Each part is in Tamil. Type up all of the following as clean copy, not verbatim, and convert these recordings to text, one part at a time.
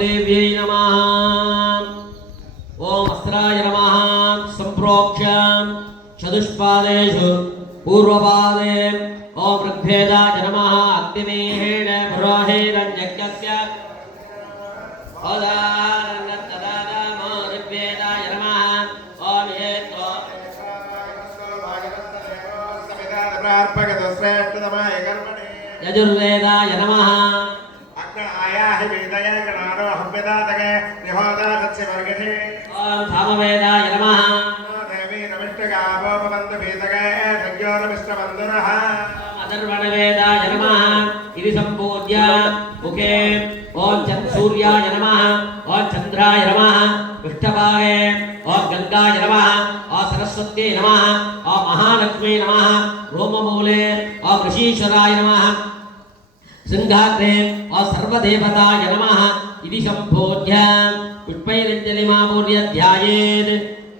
देव्यै नमः। ओम अस्त्राय नमः। संप्रोक्ष्य चतुष्पादेषु पूर्वपादे ओम ऋग्वेदाय नमः। अग्निमेहेण पुरोहितञ्जज्ञस्य ओदानन्ददानमो ऋग्वेदाय नमः। ओम यजुर्वेदाय नमः। सामवेदाय नमः। अथर्वणवेदाय नमः। इति संपूज्य मुखे ओम सूर्याय नमः। ओम चंद्राय नमः। पृष्ठभागे ओम गंगाय नमः। ओम सरस्वत्यै नमः। ओम महालक्ष्मी नमः। रोममूले ओम ऋषीश्वराय नमः। सिंहाग्रे और सर्वदेवताय नमः। इति संपूज्य पुष्पैरञ्जलिमापूर्य ध्यायेत्।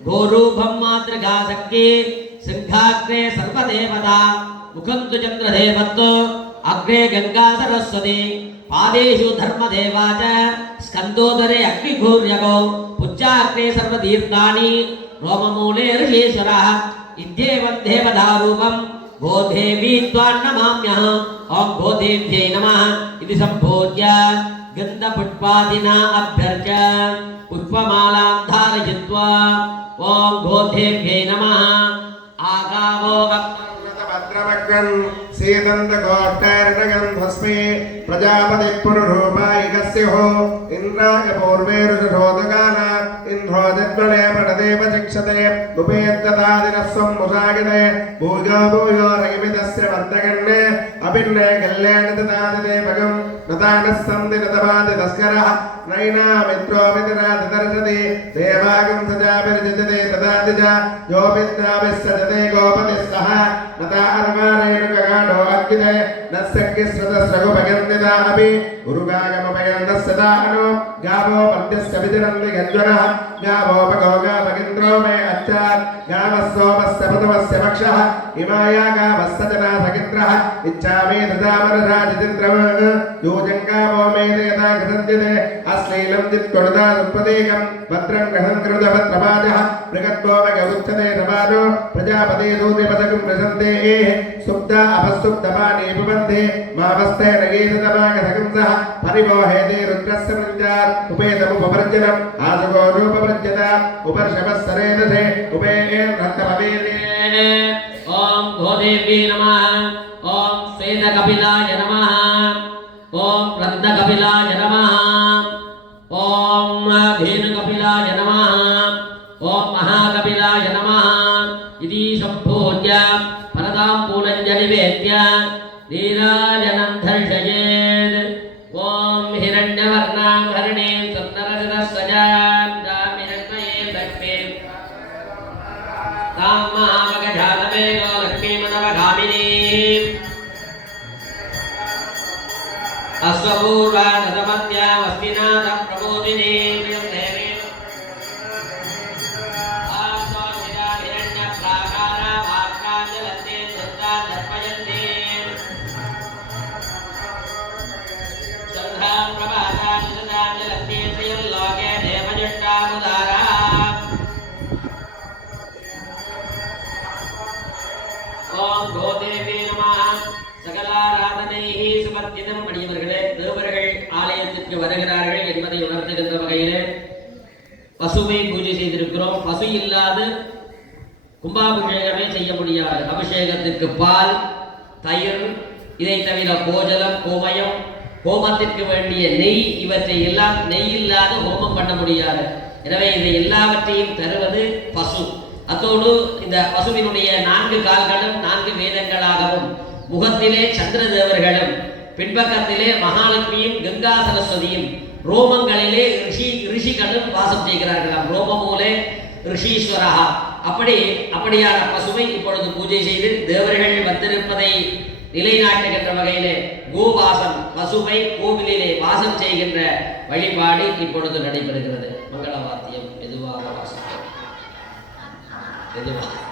गोरूपं मातृगासक्ति सिंहाग्रे सर्वदेवता मुखं तु चन्द्रदेवत्व अग्रे गंगा सरस्वती पादेषु धर्मदेवा च स्कन्दोदरे अग्निभूर्यगो पुच्छाग्रे सर्वतीर्थानि रोममूले ऋषीश्वरः इत्येवं देवतारूपं गोदेवी त्वां नमाम्यः। ओम गोदेव्यै नमः। इति संपूज्य गन्धपुष्पादिना अभ्यर्च्य पुष्पमालां धारयित्वा ओम गोदेव्यै नमः। आगावो भद्रमग्रन् सीदन्तगोष्ठैर्नगन्धस्मै प्रजापति पुरुरूपायिकस्यो इन्द्राय पूर्वेरुषोदगान इन्द्रो जद्वने प्रणदेव चिक्षते उपेत्तदादिनस्वं मुसागिने भूयो भूयो रगिमिदस्य वर्तगन्ने अभिन्ने कल्याण ददादिते भगं नतानस्सन्ति नतवादि तस्करः नैना मित्रो मित्राददर्शति देवागं सजाभिर्जजते तदाति च यो मित्राभिस्सजते गोपतिस्सः नता अर्वाणेनुकगाढो अग्निदे नस्सक्यस्रतस्रघुभगन्दिदा अपि उरुगागमभयन्दस्सदा अनु गावो मध्यस्य विजरन्ति गज्वरः गावोपगो गावगिन्द्रो मे अच्छात् गावस्सोमस्य पृथवस्य पक्षः इमाया गावस्य जना सगिन्द्रः इच्छामि ददामरराजिन्द्रम् योजङ्गावो मे देता कृतञ्जिते अश्लीलं जित्कुरुदा सुप्रतीकं भद्रं ग्रहं कृतभद्रपादः मृगत्वोमग उच्यते समानो प्रजापते दूतिपदकं प्रशन्ते सुप्ता अपस्तुप्तपाने पुबन्धे मावस्ते नगेशतमागधकंसः परिवोहेते रुद्रस्य मृञ्जात् उपेतमुपवर्जनम् आसगो रूपवर्जता उपर्षवस्तरेदधे उपेन्द्रत्तमवेदे। ओम गोदेवी नमः। ओम श्वेतकपिलाय नमः। ओम रत्नकपिलाय नमः। ओम धेनुकपिलाय नमः। ओम महाकपिलाय नमः। इति संपूज्य परताम्बूलञ्जलिवेद्य नीराजनं दर्शयेत्। ओम हिरण्यवर्णां हरिणीं सुन्दरजनस्वजां दामिरण्मये लक्ष्मीं तां महामगजातवेदो लक्ष्मीमनवगामिनीम् अश्वपूर्वानदमध्यामस्मिनाथं प्रबोधिनीं देवीं आस्वामिराहिरण्यप्राकारामार्काञ्जलन्तीं दुर्गां सन्धां प्रभातां निददाञ्जलन्तीं श्रियल्लोके देवजुष्टामुदाराः। ओम गोदेवी नमः। சகலாராதனைஹி சுமர்த்திதம் அடியவர்களே தேவர்கள் ஆலயத்திற்கு வருகிறார்கள் என்பதை உணர்த்துகின்ற வகையிலே பசுவை பூஜை செய்திருக்கிறோம். பசு இல்லாத கும்பாபிஷேகமே செய்ய முடியாது. அபிஷேகத்திற்கு பால், தயிர், இதை தவிர கோஜலம், கோமயம், ஹோமத்திற்கு வேண்டிய நெய், இவற்றை எல்லாம் நெய் இல்லாத ஹோமம் பண்ண முடியாது. எனவே இதை எல்லாவற்றையும் தருவது பசு. அத்தோடு இந்த பசுவினுடைய 4 கால்களும் 4 வேதங்களாகவும், முகத்திலே சந்திர தேவர்களும், பின்பக்கத்திலே மகாலட்சுமியும் கங்கா சரஸ்வதியும், ரோமங்களிலே ரிஷிகளும் வாசம் செய்கிறார்களாம். ரோமமூலே ரிஷீஸ்வரா. அப்படியான பசுவை இப்பொழுது பூஜை செய்து தேவர்கள் வந்திருப்பதை நிலைநாட்டுகின்ற வகையிலே கோபாசம், பசுவை கோவிலிலே வாசம் செய்கின்ற வழிபாடு இப்பொழுது நடைபெறுகிறது. மங்கள வாத்தியம் மெதுவாக வாசிக்கும். மெதுவாக